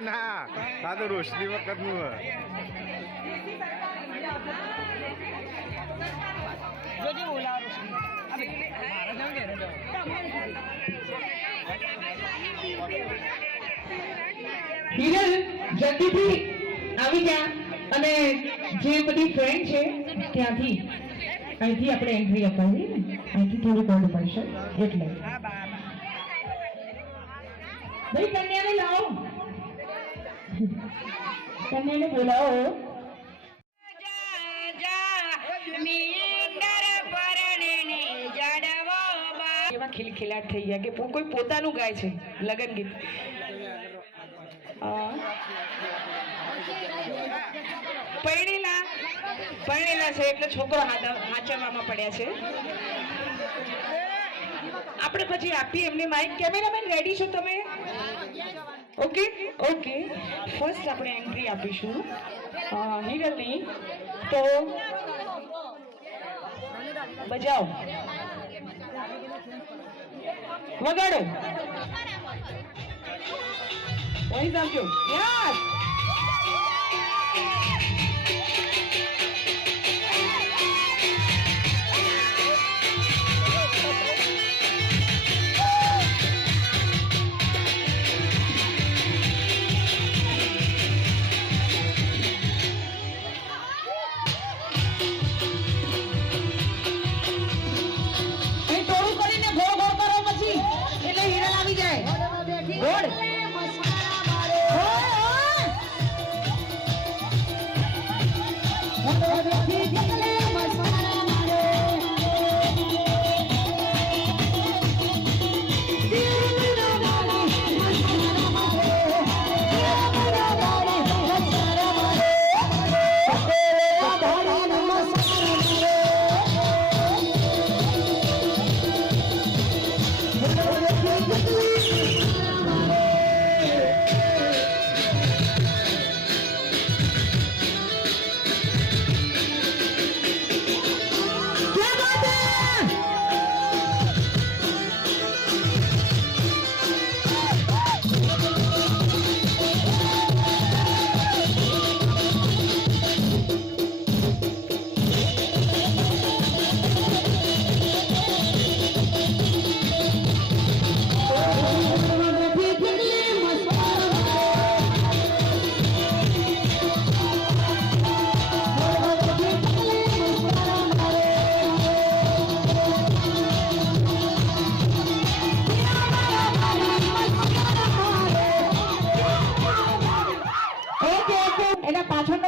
ના આ તો રોશની વખત નું હિરલ જલ્દીથી આવી જા અને જે બધી ફ્રેન્ડ છે ત્યાંથી અહીંથી આપણે એન્ટ્રી અપાવી ને અહીંથી થોડું કોડ પડશે એટલે ભાઈ કન્યાને લાવો કન્યાને બોલાવો એવા ખિલખિલાટ થઈ ગયા કે કોઈ પોતાનું ગાય છે લગન ગીત પરણેલા છે એટલે છોકરો હાચવવામાં પડ્યા છે આપણે પછી આપીએ એમને માઇક કેમેરામેન રેડી છો તમે ઓકે ઓકે ફર્સ્ટ આપણે એન્ટ્રી આપીશું હિરલની તો બજાવો વગાડો વહી આવજો યસ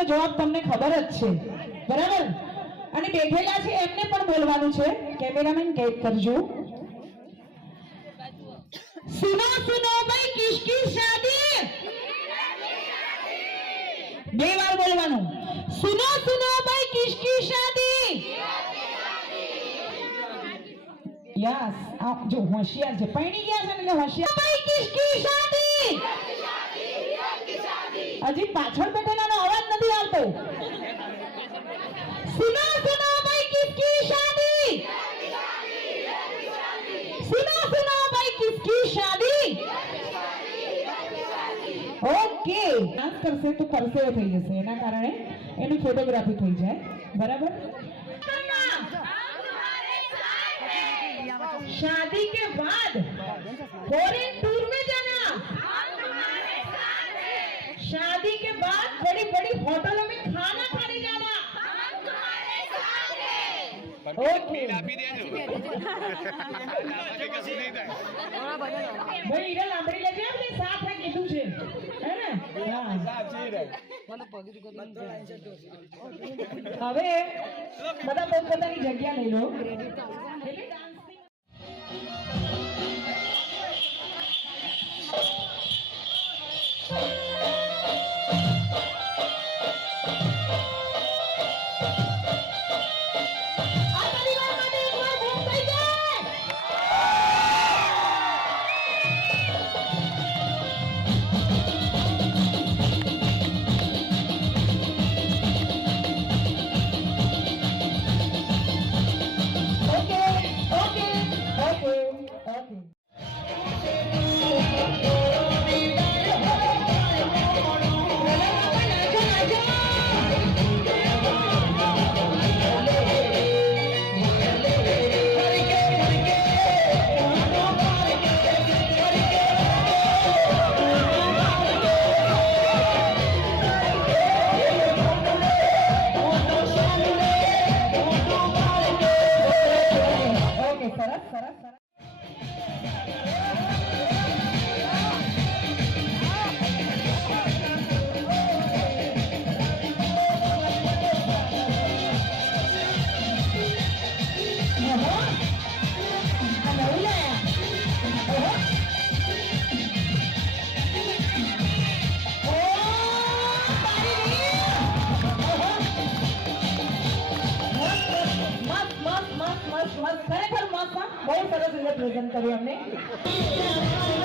જવાબ તમને ખબર જ છે બરાબર અને બેઠેલા છે એમને પણ બોલવાનું છે કેમેરામેન કેદ કરજો સુનો સુનો ભાઈ કિસકી શાદી બે વાર બોલવાનું સુનો સુનો ભાઈ કિસકી શાદી યસ આપ જો હોશિયાર છે પૈણી ગયા છે એટલે હોશિયાર ભાઈ કિસકી શાદી હજી પાછળ બેઠેલાનો અવાજ નથી આવતો સુનો સુનો ભાઈ કિસકી શાદી સુનો સુનો ભાઈ કિસકી શાદી ઓકે ડાન્સ કરશે તો પરસેવો થઈ જશે એના કારણે એની ફોટોગ્રાફી થઈ જાય બરાબર शादी के बाद फॉरेन टूर में जाना शादी के बाद बड़ी बड़ी होटलों में खाना खाने जाना ओके भाई इधर लांबड़ी लगे अपने साथ है कीधु छे है ने हां હવે બધા પોતપોતાની જગ્યા લઈ લો Thank you.